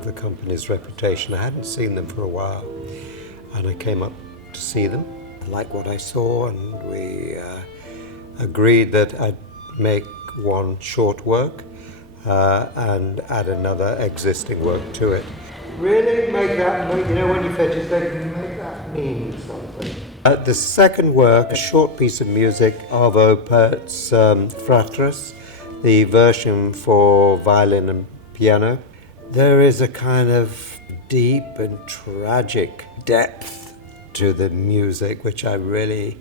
of the company's reputation. I hadn't seen them for a while, and I came up to see them. I liked what I saw, and we agreed that I'd make one short work and add another existing work to it. Really make that, you know, when you fetch it, they can make that mean something. The second work, a short piece of music, Arvo Pert's Fratres, the version for violin and piano. There is a kind of deep and tragic depth to the music, which I really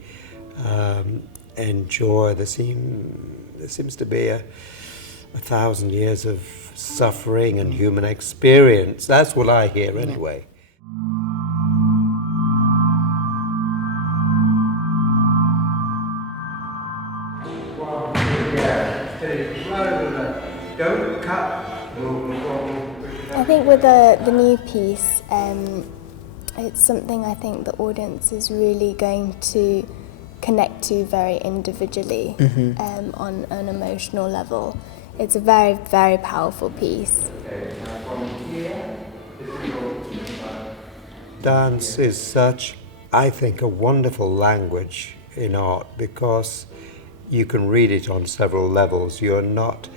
enjoy. There seems to be a 1,000 years of suffering and human experience. That's what I hear anyway. Don't cut. I think with the new piece, it's something I think the audience is really going to connect to very individually on an emotional level. It's a very, very powerful piece. Dance is such, I think, a wonderful language in art because you can read it on several levels. You're not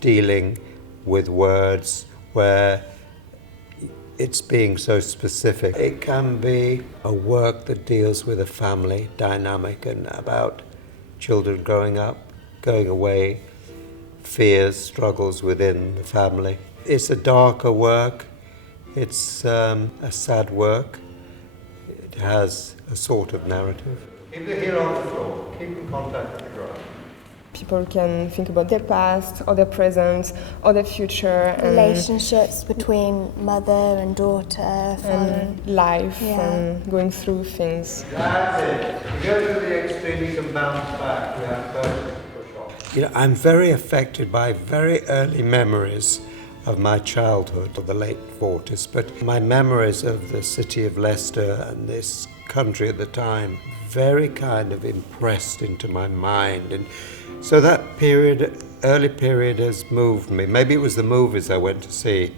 dealing with words where it's being so specific. It can be a work that deals with a family dynamic and about children growing up, going away, fears, struggles within the family. It's a darker work. It's a sad work. It has a sort of narrative. Keep the heel on the floor. Keep in contact with the ground. People can think about their past, or their present, or their future. Relationships between mother and daughter. And life, and going through things. That's it. You go to the extreme, you can bounce back. You have to push off. You know, I'm very affected by very early memories of my childhood, of the late 40s, but my memories of the city of Leicester and this country at the time very kind of impressed into my mind. And so that period, early period, has moved me. Maybe it was the movies I went to see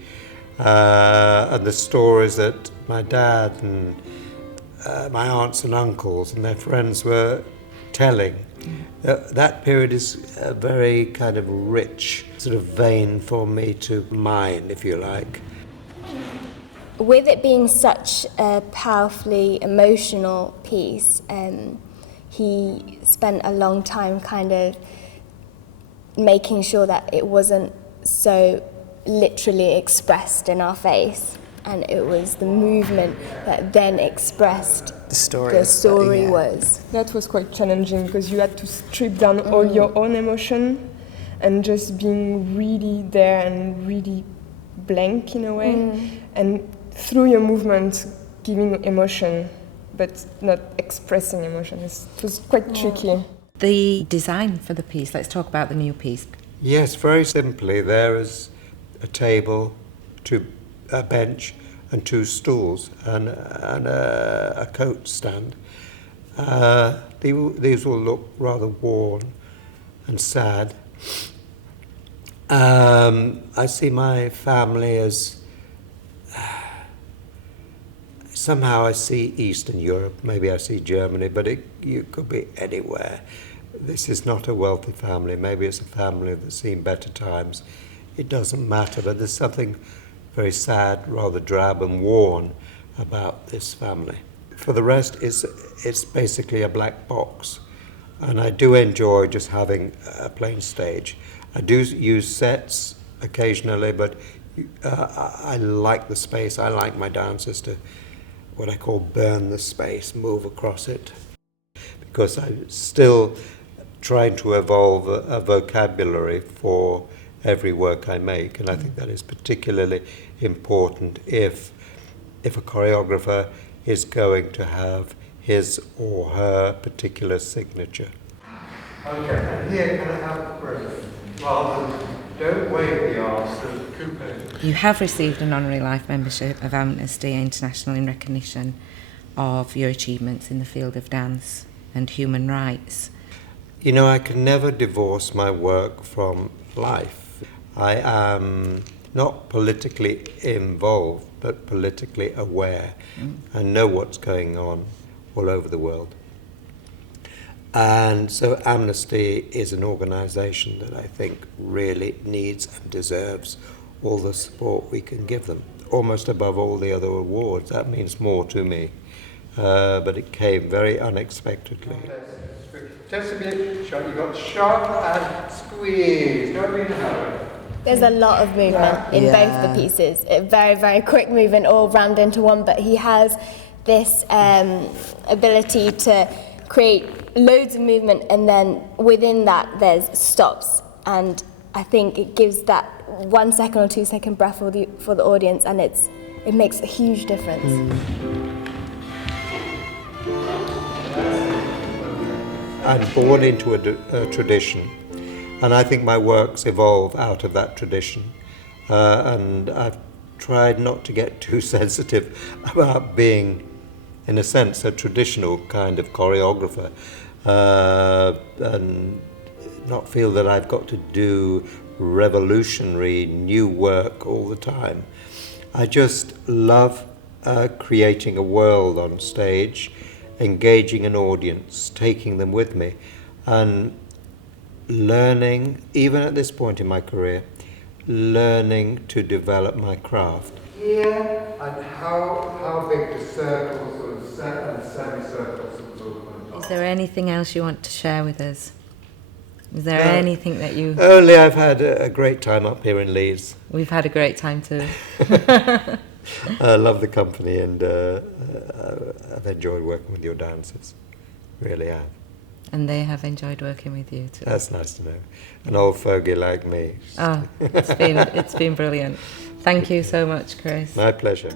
and the stories that my dad and my aunts and uncles and their friends were telling. That period is a very kind of rich sort of vein for me to mine, if you like. With it being such a powerfully emotional piece, he spent a long time kind of making sure that it wasn't so literally expressed in our face, and it was the movement that then expressed the story was. That was quite challenging because you had to strip down all your own emotion and just being really there and really blank in a way, and through your movement giving emotion but not expressing emotion. It was quite tricky. The design for the piece, let's talk about the new piece. Yes, very simply, there is a table, a bench and two stools and a coat stand. These will look rather worn and sad. I see my family as somehow I see Eastern Europe, maybe I see Germany, but you could be anywhere. This is not a wealthy family. Maybe it's a family that's seen better times. It doesn't matter, but there's something very sad, rather drab and worn about this family. For the rest, it's basically a black box. And I do enjoy just having a plain stage. I do use sets occasionally, but I like the space. I like my dancers to what I call burn the space, move across it, because I'm still trying to evolve a vocabulary for every work I make, and I think that is particularly important if a choreographer is going to have his or her particular signature. Okay, and here can I have a breath? Rather than don't wave the arse of coupe. You have received an honorary life membership of Amnesty International in recognition of your achievements in the field of dance and human rights. You know, I can never divorce my work from life. I am not politically involved, but politically aware and know what's going on all over the world. And so Amnesty is an organisation that I think really needs and deserves all the support we can give them, almost above all the other awards. That means more to me, but it came very unexpectedly. Just a bit short. You got shot and squeeze. Don't be in a hurry. There's a lot of movement in both the pieces. A very, very quick movement, all rammed into one, but he has this ability to create loads of movement, and then within that there's stops, and I think it gives that 1 second or 2 second breath for the audience, and it makes a huge difference. I'm born into a tradition, and I think my works evolve out of that tradition. And I've tried not to get too sensitive about being, in a sense, a traditional kind of choreographer, and not feel that I've got to do revolutionary new work all the time. I just love creating a world on stage, engaging an audience, taking them with me, and learning, even at this point in my career, learning to develop my craft. Here, and how big the circles and semicircles of movement. Is there anything else you want to share with us? Is there anything that you... Only I've had a great time up here in Leeds. We've had a great time too. I love the company, and I've enjoyed working with your dancers. Really have. And they have enjoyed working with you too. That's nice to know. An old fogey like me. Oh, it's been brilliant. Thank you so much, Chris. My pleasure.